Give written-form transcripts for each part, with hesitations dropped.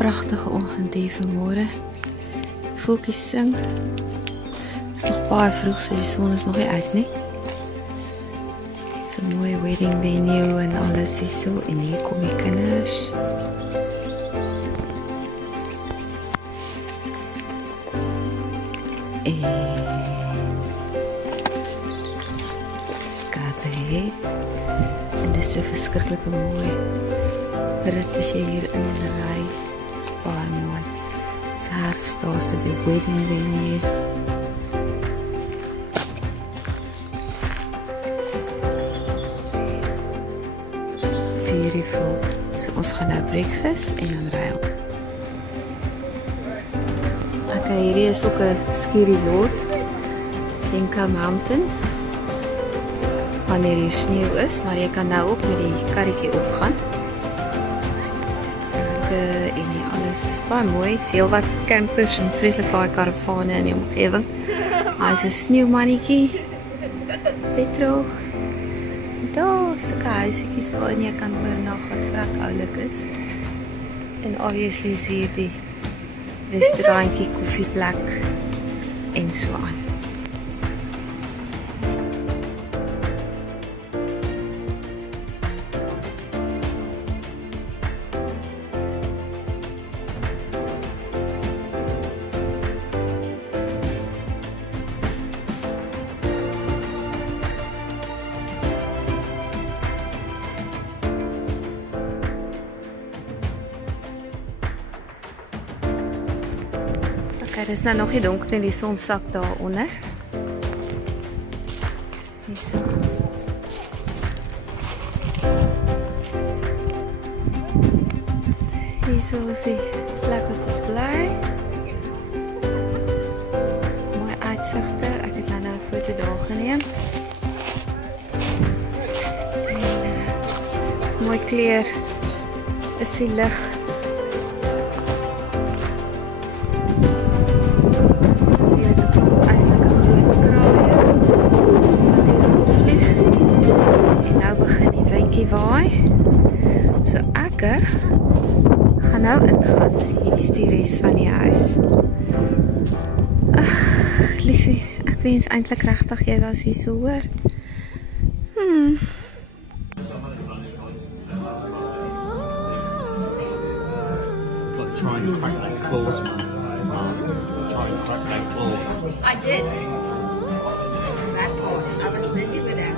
pragtige oggend hier vanmôre. Voeltjies sing. Het is nog baie vroeg, so die son is nog nie uit nie. So 'n mooi wedding venue en alles is so, en hier kom die kinders. En dit is so verskriklik mooi. Rit as jy hier in ry, is baie mooi. Dis herfst, daar se die wedding venue. Beautiful. So ons gaan nou breakfast en dan ry op. Okay, hierdie is ook 'n ski resort. Dinka Mountain. Wanneer hier sneeu is, maar jy kan nou ook met die karretjie opgaan. En hier alles is baie mooi. Is heel wat campers en vreeslik baie karavane in die omgewing. Daar is 'n sneeumannetjie. Petrol. Daar is 'n huisiekies waarin jy kan oornag wat vrek oulik is. En obviously is hier die restaurantjie, koffieplek en so aan. Okay, dit is nou nog nie donker en die son sak daaronder. Hierso. Hierso is die plek wat ons bly. Mooi uitsigte. Ek het nou 'n foto daar geneem. En, mooi kleur is die lig. Waai. So ek gaan nou ingaan. Hier is die res van die huis. Ag, liefie, ek wens eintlik regtig jy was hier so hoor. Try and crack that claws, man. Try and crack that claws. I did. That's all. I was busy with it.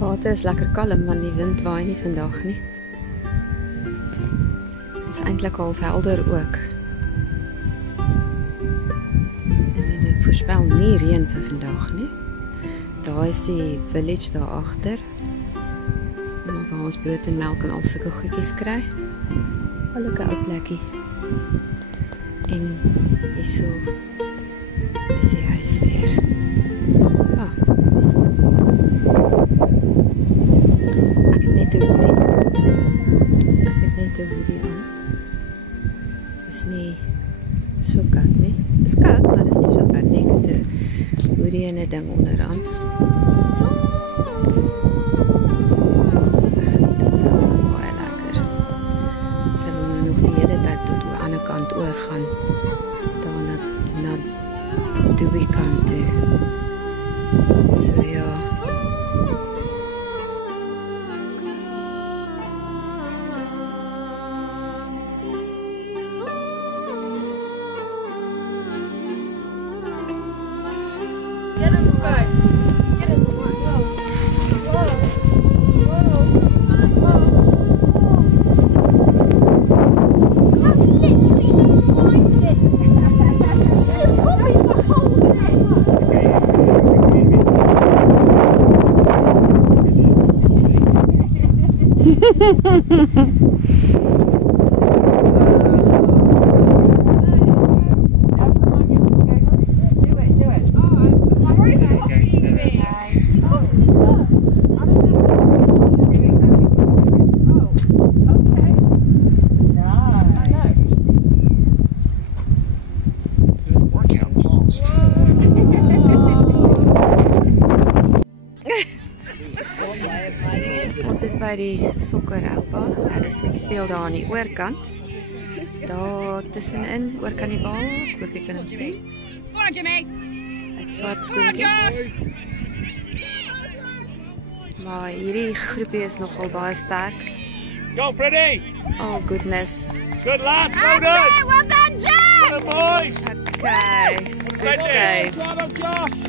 Water is lekker kalm, want die wind waai nie vandag nie. Het is eintlik half helder ook. En dit voorspel nie reën vir vandag nie. Daar is die village daar agter. Dis nou waar ons brood en melk en al sulke goedjies kry. Lekker ou plekkie. En hierso is die huis weer. Is nie so koud nie. Is koud, maar is nie so koud nie. Ek het 'n hoodie en 'n ding onderaan. Baie lekker. Sy wil nou nog die hele tyd tot die ander kant oor gaan. Ons is by die sokkerappa. Addison speel daar aan die oorkant. Daar tussenin, oor kan die bal. Ek hoop jy kan hom sien. Come on, Jimmy. Het swart skoentjies. Maar hierdie groepie is nogal baie sterk. Go, Freddie! Oh goodness. Good lads, well done! Well done, Jack. Well done, boys! Okay, good save. Well done, Josh!